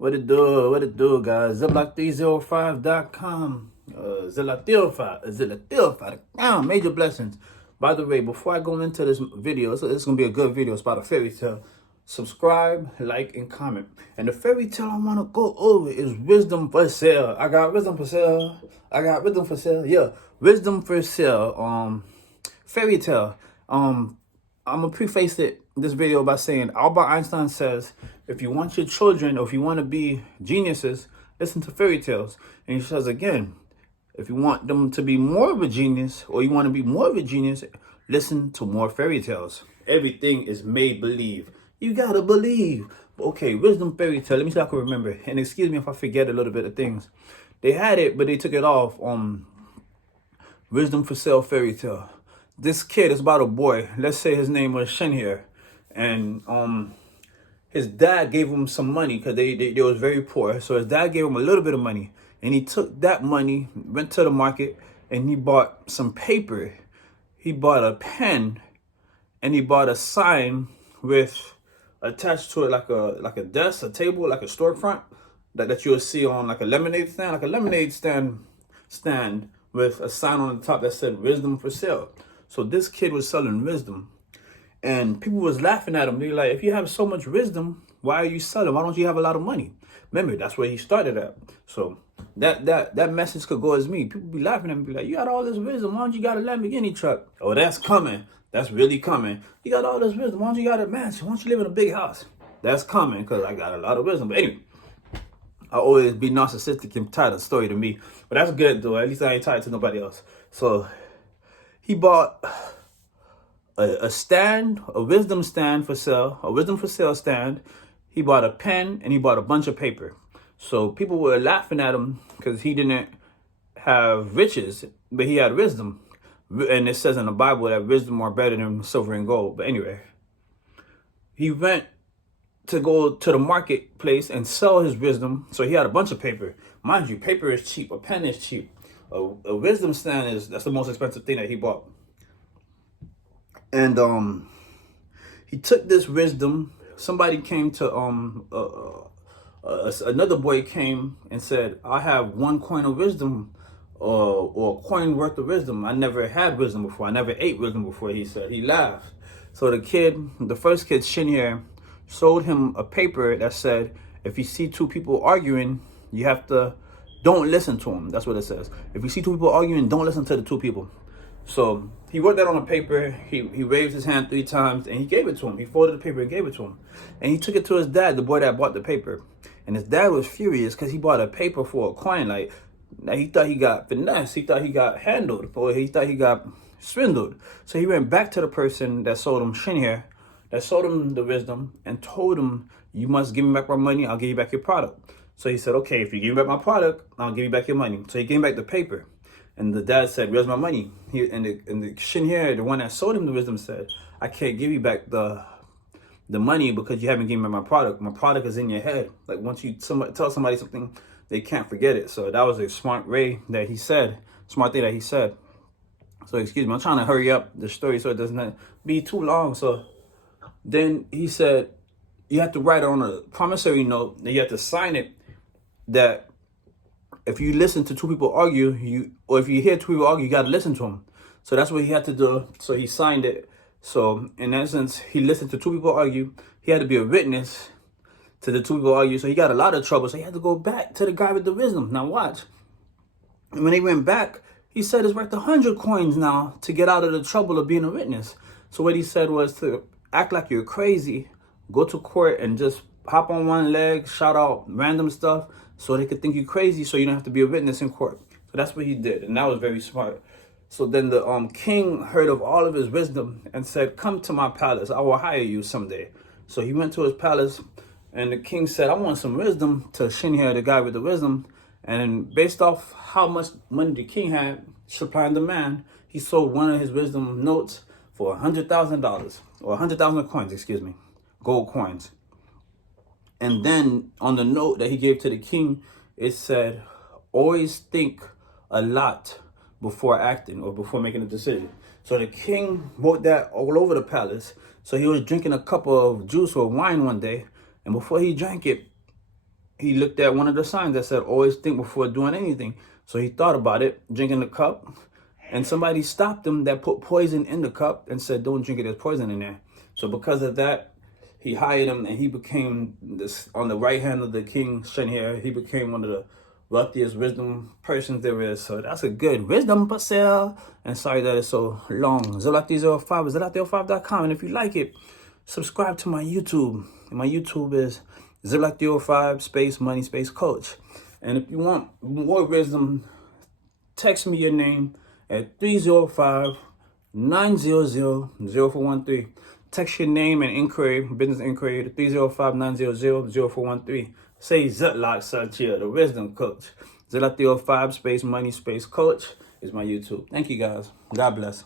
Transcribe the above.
What it do, guys? ZipLock305.com. ZipLock305. Major blessings. By the way, before I go into this video, it's going to be a good video. It's about a fairy tale. Subscribe, like, and comment. And the fairy tale I want to go over is wisdom for sale. I got wisdom for sale. Yeah, wisdom for sale. Fairy tale. I'm gonna preface this video by saying Albert Einstein says if you want your children or if you want to be geniuses, listen to fairy tales. And he says again, if you want them to be more of a genius or you want to be more of a genius, listen to more fairy tales. Everything is made believe. You gotta believe. Okay, wisdom fairy tale. Let me see if I can remember. And excuse me if I forget a little bit of things. They had it, but they took it off. Wisdom for sale fairy tale. This kid is about a boy. Let's say his name was Shin here, and his dad gave him some money because they was very poor. So his dad gave him a little bit of money, and he took that money, went to the market, and he bought some paper. He bought a pen, and he bought a sign with attached to it like a desk, a table, like a storefront that you'll see on like a lemonade stand with a sign on the top that said wisdom for sale. So this kid was selling wisdom, and people was laughing at him. They're like, if you have so much wisdom, why are you selling? Why don't you have a lot of money? Remember, that's where he started at. So that message could go as me. People be laughing at me, be like, you got all this wisdom. Why don't you got a Lamborghini truck? Oh, that's coming. That's really coming. You got all this wisdom. Why don't you got a mansion? Why don't you live in a big house? That's coming because I got a lot of wisdom. But anyway, I always be narcissistic and tie the story to me. But that's good, though. At least I ain't tied to nobody else. So he bought a stand, a wisdom stand for sale, a wisdom for sale stand. He bought a pen and he bought a bunch of paper. So people were laughing at him because he didn't have riches, but he had wisdom. And it says in the Bible that wisdom are better than silver and gold. But anyway, he went to go to the marketplace and sell his wisdom. So he had a bunch of paper. Mind you, paper is cheap. A pen is cheap. A wisdom stand that's the most expensive thing that he bought. And he took this wisdom. Somebody came to another boy came and said, I have 1 coin of wisdom or a coin worth of wisdom. I never had wisdom before. I never ate wisdom before, he said. He laughed. So the first kid, Shin here, sold him a paper that said, if you see 2 people arguing, you have to, don't listen to them. That's what it says. If you see 2 people arguing, don't listen to the 2 people. So he wrote that on a paper. He raised his hand 3 times and he gave it to him. He folded the paper and gave it to him. And he took it to his dad, the boy that bought the paper. And his dad was furious because he bought a paper for a coin. Like he thought he got finessed. He thought he got handled. Or he thought he got swindled. So he went back to the person that sold him Shin here, that sold him the wisdom, and told him, you must give me back my money, I'll give you back your product. So he said, okay, if you give me back my product, I'll give you back your money. So he gave him back the paper. And the dad said, where's my money? And the Shin here, the one that sold him the wisdom, said, I can't give you back the money because you haven't given me my product. My product is in your head. Like once you tell somebody something, they can't forget it. So that was a smart thing that he said. So excuse me, I'm trying to hurry up the story so it doesn't be too long. So then he said, you have to write it on a promissory note, and you have to sign it that if you listen to 2 people argue, or if you hear 2 people argue, you got to listen to them. So that's what he had to do. So he signed it. So in essence, he listened to 2 people argue. He had to be a witness to the 2 people argue. So he got a lot of trouble. So he had to go back to the guy with the wisdom. Now watch. And when he went back, he said it's worth 100 coins now to get out of the trouble of being a witness. So what he said was to act like you're crazy, go to court and just hop on one leg, shout out random stuff so they could think you crazy so you don't have to be a witness in court. So that's what he did, and that was very smart. So then the king heard of all of his wisdom and said, come to my palace, I will hire you someday. So he went to his palace, and the king said, I want some wisdom, to Shin here, the guy with the wisdom. And based off how much money the king had, supply and demand, he sold one of his wisdom notes for $100,000, or 100,000 coins, excuse me, gold coins. And then on the note that he gave to the king, it said, always think a lot before acting or before making a decision. So the king wrote that all over the palace. So he was drinking a cup of juice or wine one day, and before he drank it, he looked at one of the signs that said, always think before doing anything. So he thought about it, drinking the cup, and somebody stopped him that put poison in the cup and said, don't drink it, there's poison in there. So because of that, he hired him, and he became this on the right hand of the king, Shenhir. He became one of the wealthiest wisdom persons there is. So that's a good wisdom parcel. And sorry that it's so long. ZipLock305 is ZipLock305.com. And if you like it, subscribe to my YouTube. And my YouTube is ZipLock305 space money space coach. And if you want more wisdom, text me your name at 305-900-0413. Text your name and inquiry, business inquiry, to 305-900-0413. Say Ziplock sent here, the wisdom coach. ZipLock305 space money space coach is my YouTube. Thank you guys. God bless.